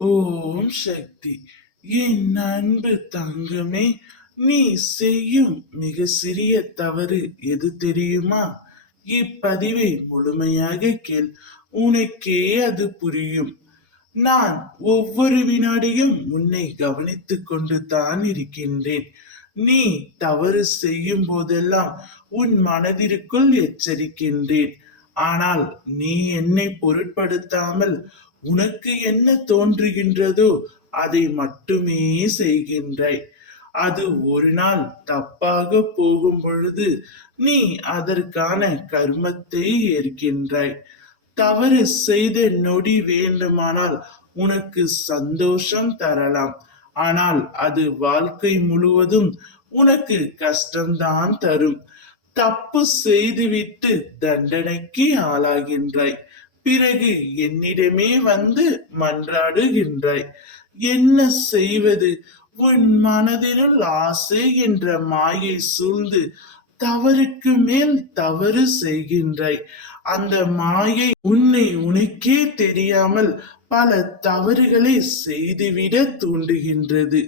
ஓம் சக்தி. என் அன்பு தங்கமே, நீ செய்யும் மிக சிறிய தவறு எது தெரியுமா? இப்பதிவை முழுமையாக கேள், உனக்கே அது புரியும். நான் ஒவ்வொரு வினாடியும் உன்னை கவனித்துக் கொண்டு தான் இருக்கின்றேன். நீ தவறு செய்யும் போதெல்லாம் உன் மனதிற்குள் எச்சரிக்கின்றேன். ஆனால் நீ என்னை பொருட்படுத்தாமல் உனக்கு என்ன தோன்றுகின்றதோ அதை மட்டுமே செய்கின்றாய். அது ஒரு நாள் தப்பாக போகும் பொழுது நீ அதற்கான கர்மத்தை ஏற்கின்றாய். தவறு செய்த நொடி வேண்டுமானால் உனக்கு சந்தோஷம் தரலாம், ஆனால் அது வாழ்க்கை முழுவதும் உனக்கு கஷ்டம்தான் தரும். தப்பு செய்துவிட்டு தண்டனைக்கு ஆளாகின்றாய், பிறகு என்னிடமே வந்து மன்றாடுகின்றாய். என்ன செய்வது? உன் மனதினுள் ஆசை என்ற மாயை சூழ்ந்து தவறுக்கு மேல் தவறு செய்கின்றாய். அந்த மாயை உன்னை உனக்கே தெரியாமல் பல தவறுகளை செய்துவிட தூண்டுகின்றது.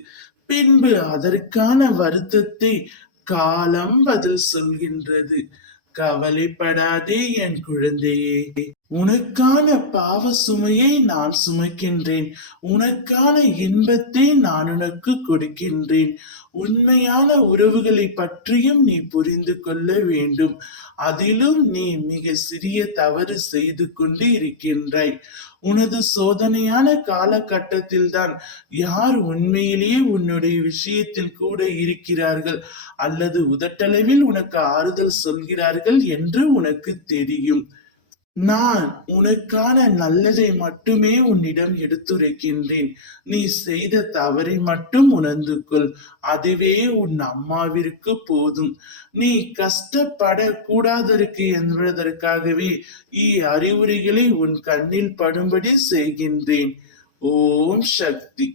பின்பு அதற்கான வருத்தத்தை காலம் பதில் சொல்கின்றது. கவலைப்படாதே என் குழந்தையே, உனக்கான பாவ சுமையை நான் சுமக்கின்றேன். உனக்கான இன்பத்தை நான் உனக்கு கொடுக்கின்றேன். உண்மையான உறவுகளை பற்றியும் நீ புரிந்து கொள்ள வேண்டும். அதிலும் நீ மிக சிறிய தவறு செய்து கொண்டு இருக்கின்றாய். உனது சோதனையான காலகட்டத்தில் தான் யார் உண்மையிலேயே உன்னுடைய விஷயத்தில் கூட இருக்கிறார்கள் அல்லது உதட்டளவில் உனக்கு ஆறுதல் சொல்கிறார்கள் என்று உனக்கு தெரியும். நான் உனக்கான நல்லதை மட்டுமே உன்னிடம் எடுத்துரைக்கின்றேன். நீ செய்த தவறை மட்டும் உணர்ந்து கொள். அதுவே உன் அம்மாவிற்கு போதும். நீ கஷ்டப்படக்கூடாதற்கு என்பதற்காகவே அறிவுரைகளை உன் கண்ணில் படும்படி செய்கின்றேன். ஓம் சக்தி.